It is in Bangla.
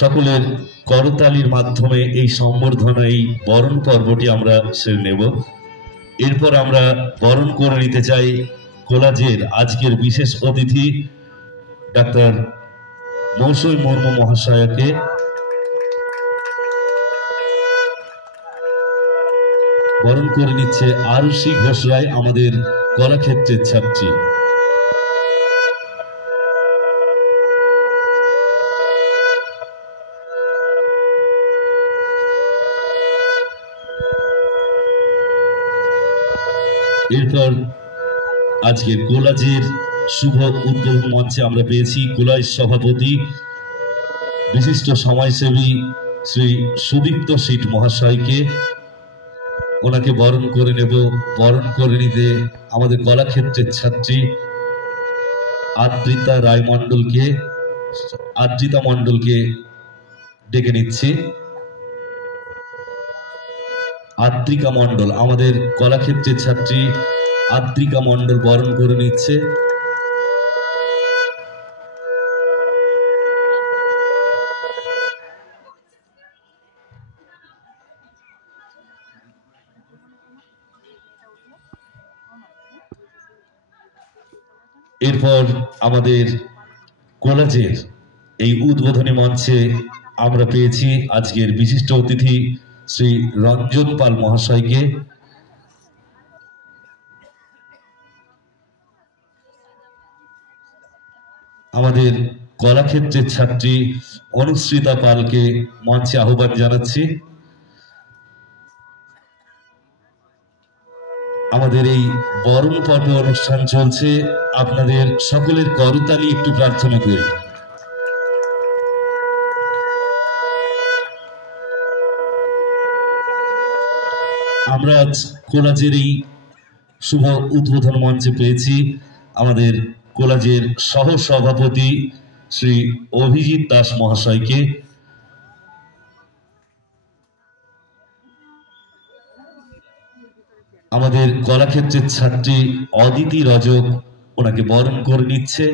সকলের করতালির মাধ্যমে এই সম্বর্ধনা এই বরণ পর্বটি আমরা সেরে নেব। এরপর আমরা বরণ করে নিতে চাই কলেজের আজকের বিশেষ অতিথি ডাক্তার মৌসুমী মুর্মু মহাশয়কে। বরণ করে নিচ্ছে আরুষি ঘোষ রায়, আমাদের কলাক্ষেত্রের ছাত্রী। এরপর আজকের কলেজের শুভ উদ্বোধন মঞ্চে আমরা পেয়েছি কলেজ সভাপতি বিশিষ্ট সমাজসেবী শ্রী সুদীপ্ত সিট মহাশয়কে। ওনাকে বরণ করে নেব। বরণ করে নিতে আমাদের কলাক্ষেত্রের ছাত্রী আদ্রিতা মণ্ডলকে ডেকে নিচ্ছি। আদ্রিকা মণ্ডল, আমাদের কলাক্ষেত্রের ছাত্রী আদ্রিকা মণ্ডল বরণ করে নিচ্ছে। এরপর আমাদের কলেজের এই উদ্বোধনী মঞ্চে আমরা পেয়েছি আজকের বিশিষ্ট অতিথি শ্রী রঞ্জন পাল মহাশয়কে। আমাদের কলাক্ষেত্রের ছাত্রী অনুশ্রিতা পালকে মঞ্চে আহ্বান জানাচ্ছি। আমাদের এই বরণ পর্ব অনুষ্ঠান চলছে, আপনাদের সকলের করতালি একটু প্রার্থনা করি। আমরা আজ কলেজের এই শুভ উদ্বোধন মঞ্চে পেয়েছি আমাদের কলেজের সহ সভাপতি শ্রী অভিজিৎ দাস মহাশয়কে। আমাদের কলাক্ষেত্রের ছাত্রী অদিতি রজক ওনাকে বরণ করে নিচ্ছে।